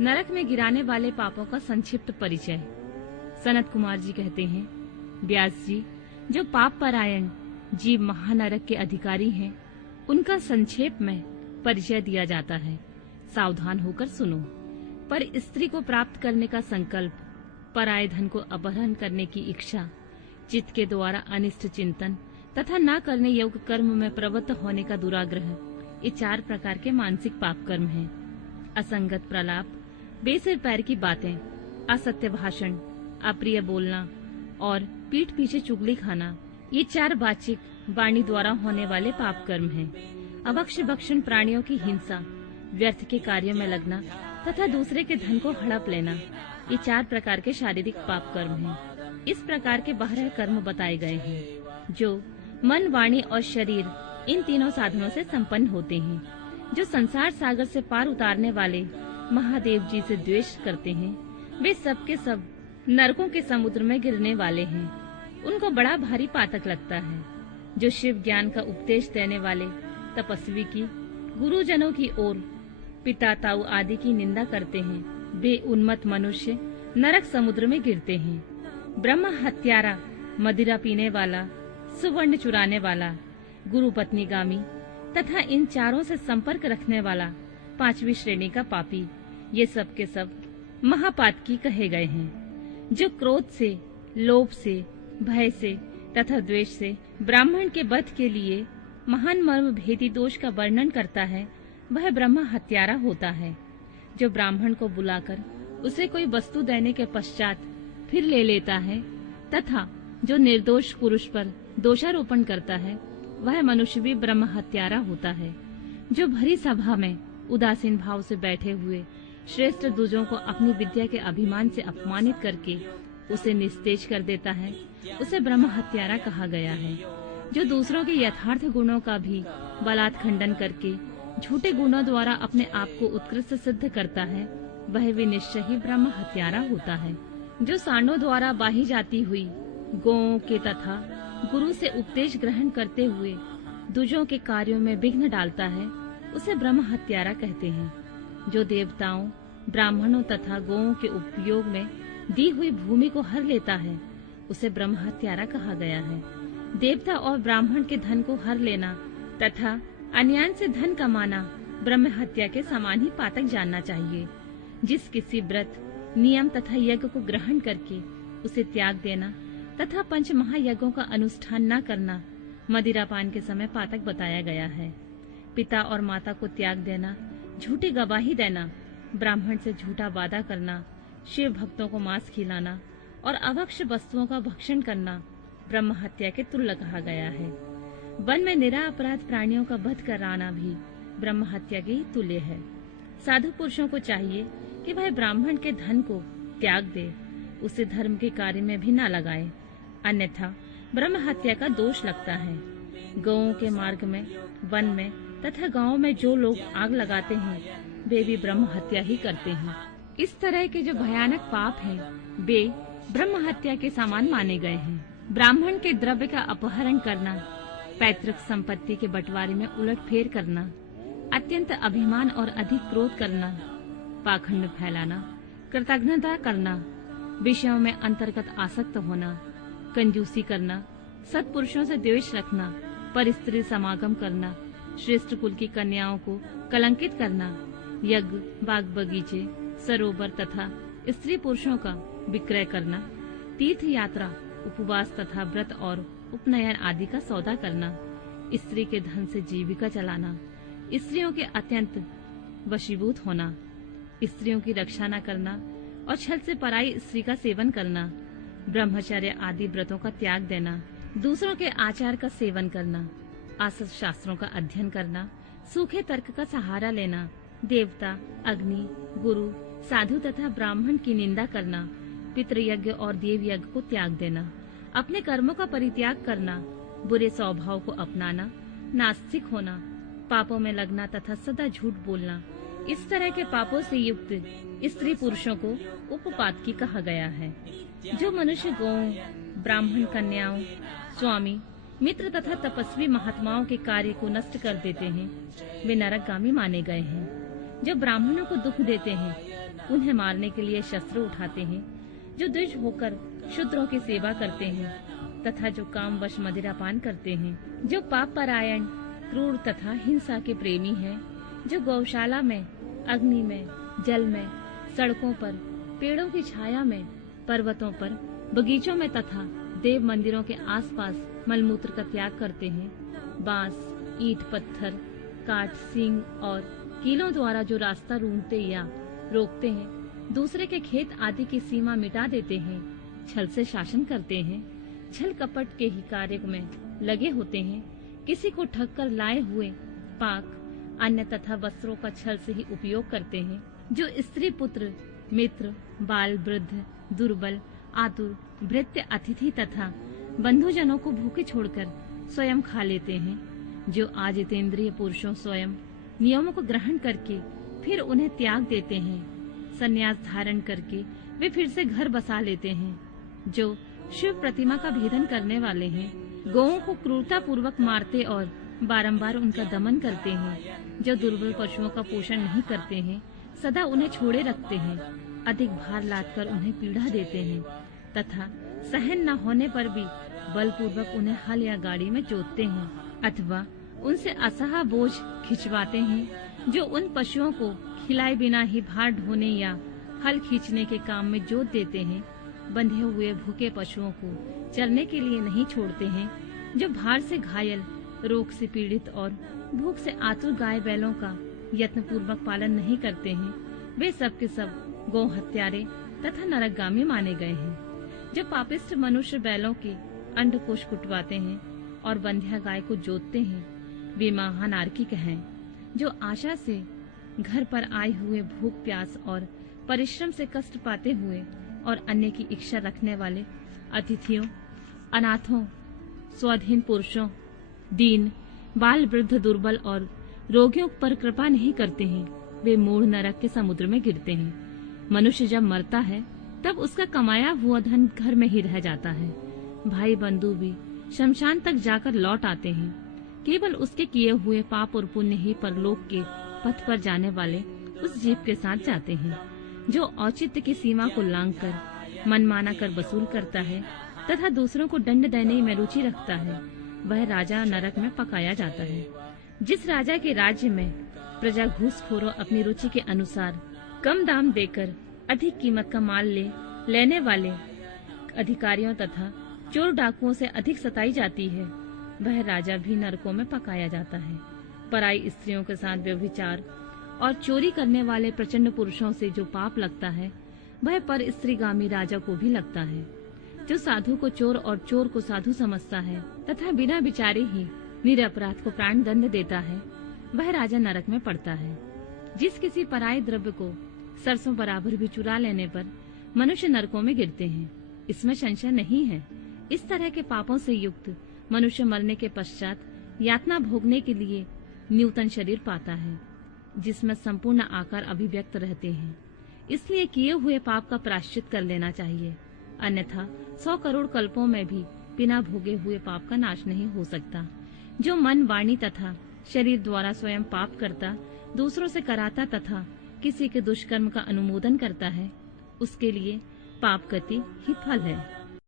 नरक में गिराने वाले पापों का संक्षिप्त परिचय। सनत कुमार जी कहते हैं, व्यास जी, जो पाप परायण जीव महानरक के अधिकारी हैं, उनका संक्षेप में परिचय दिया जाता है। सावधान होकर सुनो। पर स्त्री को प्राप्त करने का संकल्प, पराये धन को अपहरण करने की इच्छा, चित्त के द्वारा अनिष्ट चिंतन तथा न करने योग्य कर्म में प्रवृत्त होने का दुराग्रह, ये 4 प्रकार के मानसिक पाप कर्म हैं। असंगत प्रलाप, बेसिर पैर की बातें, असत्य भाषण, अप्रिय बोलना और पीठ पीछे चुगली खाना, ये 4 वाचिक वाणी द्वारा होने वाले पाप कर्म हैं। अभक्ष भक्षण, प्राणियों की हिंसा, व्यर्थ के कार्यों में लगना तथा दूसरे के धन को हड़प लेना, ये 4 प्रकार के शारीरिक पाप कर्म हैं। इस प्रकार के 12 कर्म बताए गए हैं, जो मन, वाणी और शरीर, इन तीनों साधनों से संपन्न होते हैं। जो संसार सागर से पार उतारने वाले महादेव जी से द्वेष करते हैं, वे सब के सब नरकों के समुद्र में गिरने वाले हैं। उनको बड़ा भारी पातक लगता है। जो शिव ज्ञान का उपदेश देने वाले तपस्वी की, गुरुजनों की ओर पिता ताऊ आदि की निंदा करते हैं, वे उन्मत्त मनुष्य नरक समुद्र में गिरते हैं। ब्रह्म हत्यारा, मदिरा पीने वाला, सुवर्ण चुराने वाला, गुरु पत्नीगामी तथा इन 4 से संपर्क रखने वाला 5वीं श्रेणी का पापी, ये सब के सब महापातकी कहे गए हैं। जो क्रोध से, लोभ से, भय से तथा द्वेष से ब्राह्मण के वध के लिए महान मर्म भेदी दोष का वर्णन करता है, वह ब्रह्म हत्यारा होता है। जो ब्राह्मण को बुलाकर उसे कोई वस्तु देने के पश्चात फिर ले लेता है तथा जो निर्दोष पुरुष पर दोषारोपण करता है, वह मनुष्य भी ब्रह्म हत्यारा होता है। जो भरी सभा में उदासीन भाव से बैठे हुए श्रेष्ठ द्विजों को अपनी विद्या के अभिमान से अपमानित करके उसे निस्तेज कर देता है, उसे ब्रह्म हत्यारा कहा गया है। जो दूसरों के यथार्थ गुणों का भी बलात् खंडन करके झूठे गुणों द्वारा अपने आप को उत्कृष्ट सिद्ध करता है, वह भी निश्चय ही ब्रह्म हत्यारा होता है। जो सांडों द्वारा बाही जाती हुई गौओं के तथा गुरु से उपदेश ग्रहण करते हुए द्विजों के कार्यों में विघ्न डालता है, उसे ब्रह्म हत्यारा कहते हैं। जो देवताओं, ब्राह्मणों तथा गौओं के उपयोग में दी हुई भूमि को हर लेता है, उसे ब्रह्म हत्यारा कहा गया है। देवता और ब्राह्मण के धन को हर लेना तथा अन्याय से धन कमाना ब्रह्म हत्या के समान ही पातक जानना चाहिए। जिस किसी व्रत, नियम तथा यज्ञ को ग्रहण करके उसे त्याग देना तथा 5 महायज्ञों का अनुष्ठान न करना मदिरापान के समय पातक बताया गया है। पिता और माता को त्याग देना, झूठी गवाही देना, ब्राह्मण से झूठा वादा करना, शिव भक्तों को मांस खिलाना और अभक्ष वस्तुओं का भक्षण करना ब्रह्म हत्या के तुल्य कहा गया है। वन में निरापराध प्राणियों का वध कराना भी ब्रह्म हत्या के ही तुल्य है। साधु पुरुषों को चाहिए कि वह ब्राह्मण के धन को त्याग दे, उसे धर्म के कार्य में भी न लगाए, अन्यथा ब्रह्म हत्या का दोष लगता है। गौओं के मार्ग में, वन में तथा गांव में जो लोग आग लगाते हैं, वे भी ब्रह्म हत्या ही करते हैं। इस तरह के जो भयानक पाप हैं, वे ब्रह्म हत्या के समान माने गए हैं। ब्राह्मण के द्रव्य का अपहरण करना, पैतृक संपत्ति के बंटवारे में उलटफेर करना, अत्यंत अभिमान और अधिक क्रोध करना, पाखंड फैलाना, कृतज्ञता करना, विषयों में अंतर्गत आसक्त होना, कंजूसी करना, सत्पुरुषों से द्वेष रखना, पर स्त्री समागम करना, श्रेष्ठ कुल की कन्याओं को कलंकित करना, यज्ञ, बाग बगीचे, सरोवर तथा स्त्री पुरुषों का विक्रय करना, तीर्थ यात्रा, उपवास तथा व्रत और उपनयन आदि का सौदा करना, स्त्री के धन से जीविका चलाना, स्त्रियों के अत्यंत वशीभूत होना, स्त्रियों की रक्षा न करना और छल से पराई स्त्री का सेवन करना, ब्रह्मचर्य आदि व्रतों का त्याग देना, दूसरों के आचार का सेवन करना, आसत शास्त्रों का अध्ययन करना, सूखे तर्क का सहारा लेना, देवता, अग्नि, गुरु, साधु तथा ब्राह्मण की निंदा करना, पितृयज्ञ और देव यज्ञ को त्याग देना, अपने कर्मों का परित्याग करना, बुरे स्वभाव को अपनाना, नास्तिक होना, पापों में लगना तथा सदा झूठ बोलना, इस तरह के पापों से युक्त स्त्री पुरुषों को उपपातकी कहा गया है। जो मनुष्य गौओं, ब्राह्मण कन्याओं, स्वामी, मित्र तथा तपस्वी महात्माओं के कार्य को नष्ट कर देते हैं, वे नरकगामी माने गए हैं। जो ब्राह्मणों को दुख देते हैं, उन्हें मारने के लिए शस्त्र उठाते हैं, जो द्विज होकर शूद्रों की सेवा करते हैं तथा जो कामवश मदिरापान करते हैं, जो पाप परायण, क्रूर तथा हिंसा के प्रेमी हैं, जो गौशाला में, अग्नि में, जल में, सड़कों पर, पेड़ों की छाया में, पर्वतों पर, बगीचों में तथा देव मंदिरों के आसपास मलमूत्र का त्याग करते हैं, बांस, ईंट, पत्थर, काट, सींग और कीलों द्वारा जो रास्ता ढूंढते या रोकते हैं, दूसरे के खेत आदि की सीमा मिटा देते हैं, छल से शासन करते हैं, छल कपट के ही कार्य में लगे होते हैं, किसी को ठग कर लाए हुए पाक, अन्न तथा वस्त्रों का छल से ही उपयोग करते हैं, जो स्त्री, पुत्र, मित्र, बाल, वृद्ध, दुर्बल, आतुर, भृत्य, अतिथि तथा बंधुजनों को भूखे छोड़कर स्वयं खा लेते हैं, जो आजितेंद्रिय पुरुषों स्वयं नियमों को ग्रहण करके फिर उन्हें त्याग देते हैं, संन्यास धारण करके वे फिर से घर बसा लेते हैं, जो शिव प्रतिमा का भेदन करने वाले हैं, गौओं को क्रूरता पूर्वक मारते और बारंबार उनका दमन करते हैं, जो दुर्बल पशुओं का पोषण नहीं करते हैं, सदा उन्हें छोड़े रखते हैं, अधिक भार लादकर उन्हें पीड़ा देते हैं तथा सहन न होने पर भी बलपूर्वक उन्हें हल या गाड़ी में जोतते हैं अथवा उनसे असहा बोझ खिंचवाते हैं, जो उन पशुओं को खिलाए बिना ही भार ढोने या हल खींचने के काम में जोत देते हैं, बंधे हुए भूखे पशुओं को चरने के लिए नहीं छोड़ते हैं, जो भार से घायल, रोग से पीड़ित और भूख से आतुर गाय बैलों का यत्न पूर्वक पालन नहीं करते हैं, वे सब के सब गौ हत्यारे तथा नरकगामी माने गए हैं, जो पापिष्ट मनुष्य बैलों के अंडकोश कुटवाते हैं और बंध्या गाय को जोतते हैं, वे महानार्किक हैं, जो आशा से घर पर आए हुए भूख, प्यास और परिश्रम से कष्ट पाते हुए और अन्य की इच्छा रखने वाले अतिथियों, अनाथों, स्वाधीन पुरुषों, दीन, बाल, वृद्ध, दुर्बल और रोगियों पर कृपा नहीं करते हैं, वे मूढ़ नरक के समुद्र में गिरते हैं। मनुष्य जब मरता है तब उसका कमाया हुआ धन घर में ही रह जाता है, भाई बंधु भी शमशान तक जाकर लौट आते हैं, केवल उसके किए हुए पाप और पुण्य ही परलोक के पथ पर जाने वाले उस जीव के साथ जाते हैं, जो औचित्य की सीमा को लांघकर मनमाना कर वसूल करता है तथा दूसरों को दंड देने में रुचि रखता है, वह राजा नरक में पकाया जाता है। जिस राजा के राज्य में प्रजा घूसखोरों अपनी रुचि के अनुसार कम दाम देकर अधिक कीमत का माल लेने वाले अधिकारियों तथा चोर डाकुओं से अधिक सताई जाती है, वह राजा भी नरकों में पकाया जाता है। पराई स्त्रियों के साथ व्यभिचार और चोरी करने वाले प्रचंड पुरुषों से जो पाप लगता है, वह पर स्त्रीगामी राजा को भी लगता है। जो साधु को चोर और चोर को साधु समझता है तथा बिना विचारे ही निरपराध को प्राण दंड देता है, वह राजा नरक में पड़ता है। जिस किसी पराये द्रव्य को सरसों बराबर भी चुरा लेने पर मनुष्य नरकों में गिरते हैं, इसमें संशय नहीं है। इस तरह के पापों से युक्त मनुष्य मरने के पश्चात यातना भोगने के लिए न्यूतन शरीर पाता है, जिसमें संपूर्ण आकार अभिव्यक्त रहते हैं। इसलिए किए हुए पाप का प्रायश्चित कर लेना चाहिए, अन्यथा 100 करोड़ कल्पों में भी बिना भोगे हुए पाप का नाश नहीं हो सकता। जो मन, वाणी तथा शरीर द्वारा स्वयं पाप करता, दूसरों से कराता तथा किसी के दुष्कर्म का अनुमोदन करता है, उसके लिए पाप गति ही फल है।